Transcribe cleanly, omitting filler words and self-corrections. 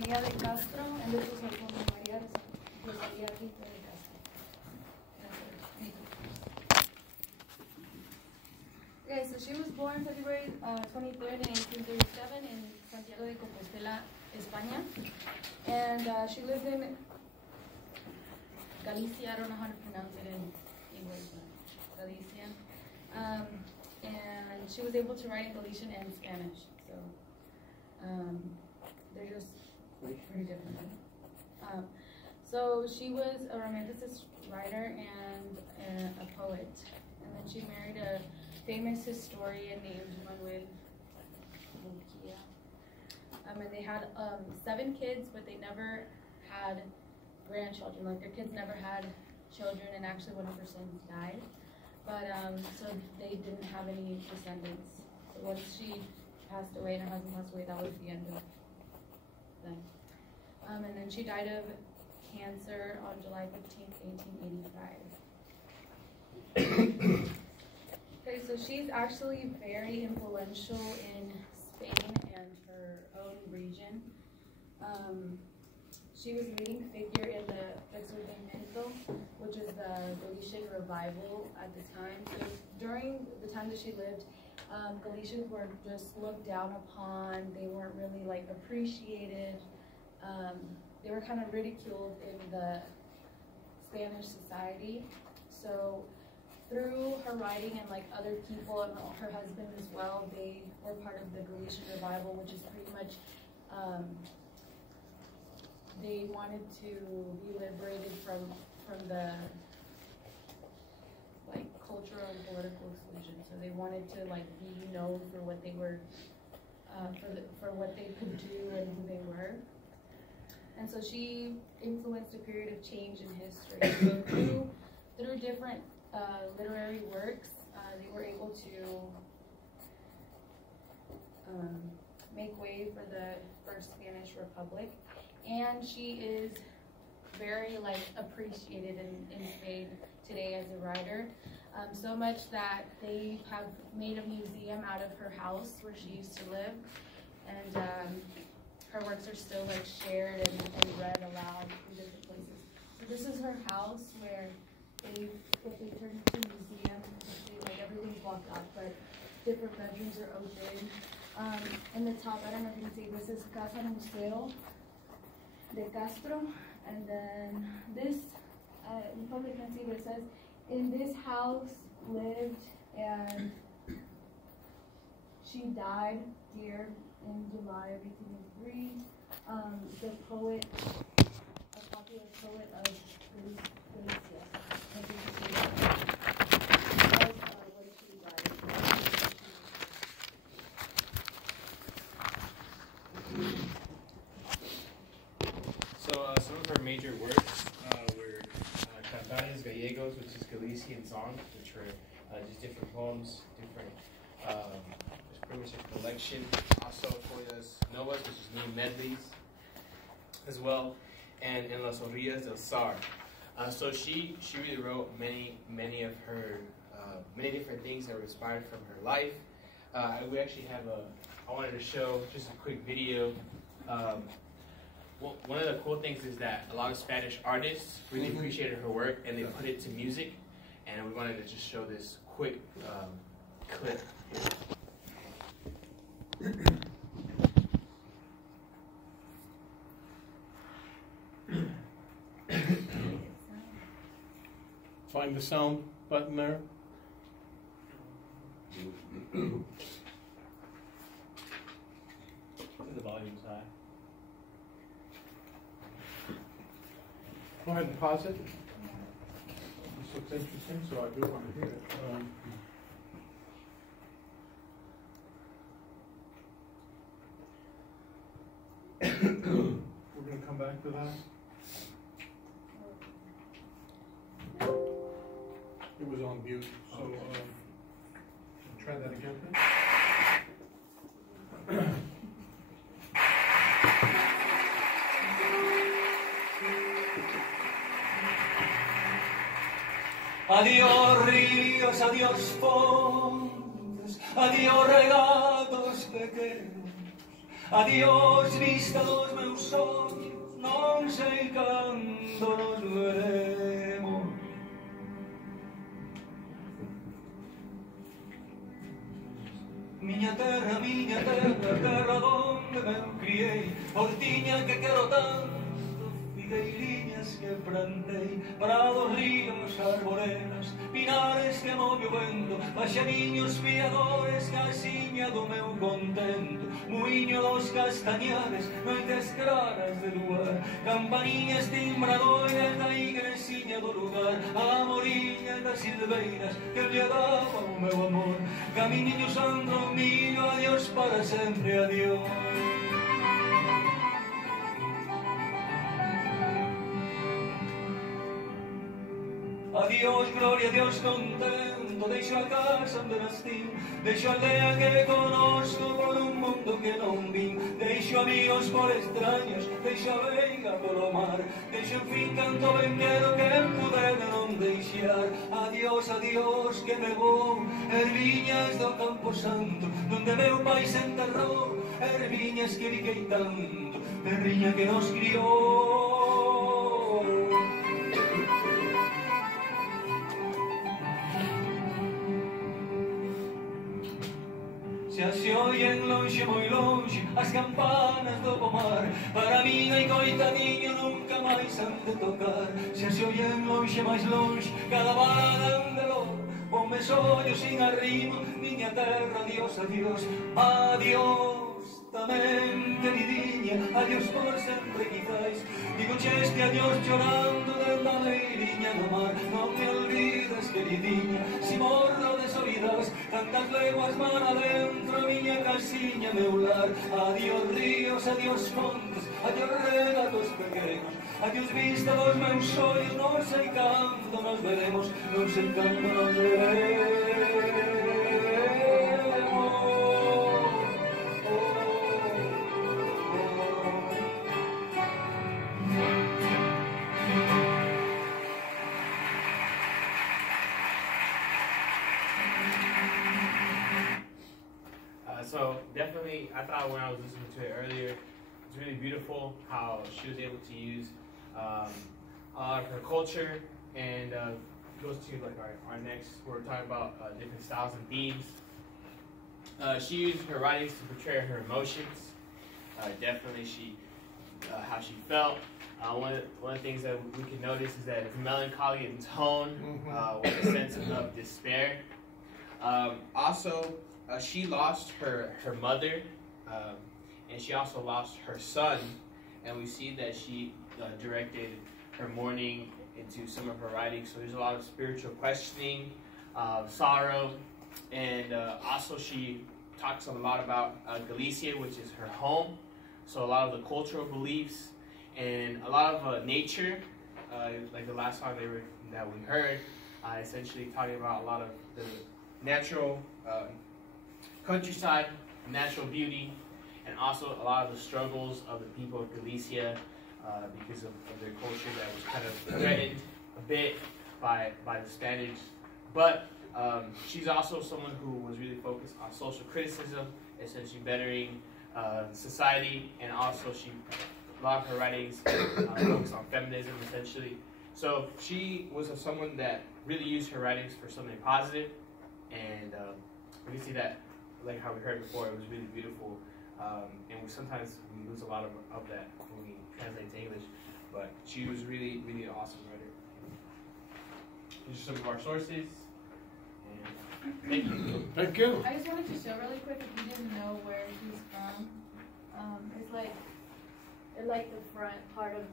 Rosalía de Castro, and this was her phone, María Rosalía de Castro. Okay, so she was born February 23rd in 1837 in Santiago de Compostela, España. And she lived in Galicia. I don't know how to pronounce it in English, but Galicia. And she was able to write in Galician and Spanish. So they're just pretty different. So she was a romanticist writer and a poet. And then she married a famous historian named Manuel. And they had 7 kids, but they never had grandchildren. Like, their kids never had children, and actually one of her sons died. But so they didn't have any descendants. So once she passed away and her husband passed away, that was the end of them. And then she died of cancer on July 15th, 1885. Okay, so she's actually very influential in Spain and her own region. She was a leading figure in the Exorcimiento, which is the Galician revival at the time. So during the time that she lived, Galicians were just looked down upon. They weren't really like appreciated. They were kind of ridiculed in the Spanish society. So through her writing and like other people and her husband as well, they were part of the Galician revival, which is pretty much they wanted to be liberated from the like cultural and political exclusion. So they wanted to like be known for what they were, for what they could do and who they were. And so she influenced a period of change in history. So through different literary works, they were able to make way for the First Spanish Republic. And she is very like appreciated in Spain today as a writer, so much that they have made a museum out of her house where she used to live, and her works are still like shared and read aloud in different places. So this is her house where they turned into a museum. Like everything's blocked off, but different bedrooms are open. In the top, I don't know if you can see, this is Casa Museo de Castro, and then this, you probably can't see, but it says, in this house lived and she died here in July of 1883. The poet, a popular poet of Galicia. Some of her major works were Cantares Gallegos, which is Galician songs, which were just different poems, different, it's pretty much a collection. Also Follas Novas, which is new medleys as well, and En las Orillas del Sar. So she really wrote many of her, many different things that were inspired from her life. We actually have I wanted to show just a quick video. Well, one of the cool things is that a lot of Spanish artists really appreciated her work and they put it to music, and we wanted to just show this quick clip here. Find the sound button there. The volume's high. Go ahead and pause it. This looks interesting, so I do want to hear it. We're going to come back to that. It was on mute, so try that again, please. Adiós ríos, adiós fontes, adiós regatos pequenos, adiós vista dos meus meus ollos, non sei cando nos veremos. Miña terra, terra donde me criei, hortiña que quero tanto, figueiriñas que plantei, prados, ríos, arboredas, pinares que move o vento, paxariños fiadores, casiña do meu contento, muiño dos castañares, noites claras de luar, campaniñas timbradoiras da igresiña do lugar, amoriñas das silveiras que lle daba o meu amor, camiño Sandro mío, adiós para sempre, adiós. Adiós, gloria a Dios contento, deixo a casa onde nascí, deixo a aldea que conozco por un mundo que non vin, deixo amigos por extraños, deixo a veiga polo mar, deixo en fin canto ben quero que puder non deixar. Adiós, adiós, que me vou, erviñas do Campo Santo, donde meu pai se enterrou, erviñas que riquei tanto, terriña que nos criou. Xa se oyen lonxe, moi lonxe, as campanas do pomar, para min hai coitadiño nunca máis han de tocar. Xa se oyen lonxe, máis lonxe, cada vara de lor, ponme sollo sin arrimo, miña terra, adiós, adiós, adiós. Tamén, queridinha, adiós por sempre quizás, digo este adiós chorando de la leiriña do mar. Non me olvides, queridinha, si morro de soidades, tantas leguas mar adentro, miña casiña, meu lar. Adiós ríos, adiós fontes, adiós regatos pequenos, adiós vista dos meus ollos, non sei cando nos veremos, non sei cando nos veremos. So definitely, I thought when I was listening to it earlier, it's really beautiful how she was able to use a lot of her culture, and goes to like our next, we're talking about different styles and themes. She used her writings to portray her emotions. Definitely, how she felt. One of the things that we can notice is that it's melancholy in tone, with a sense of despair. Also, she lost her mother, and she also lost her son, and we see that she directed her mourning into some of her writings. So there's a lot of spiritual questioning, sorrow, and also she talks a lot about Galicia, which is her home. So a lot of the cultural beliefs and a lot of nature, like the last song that we heard, essentially talking about a lot of the natural countryside, natural beauty, and also a lot of the struggles of the people of Galicia because of their culture that was kind of threatened a bit by the Spanish. But she's also someone who was really focused on social criticism, essentially bettering society, and also a lot of her writings focused on feminism, essentially. So she was someone that really used her writings for something positive, and we can see that, like how we heard before, it was really beautiful, and sometimes we lose a lot of that when we translate to English, but she was really, really an awesome writer. These are some of our sources, and thank you. Thank you. I just wanted to show really quick, if you didn't know where she's from, it's like the front part of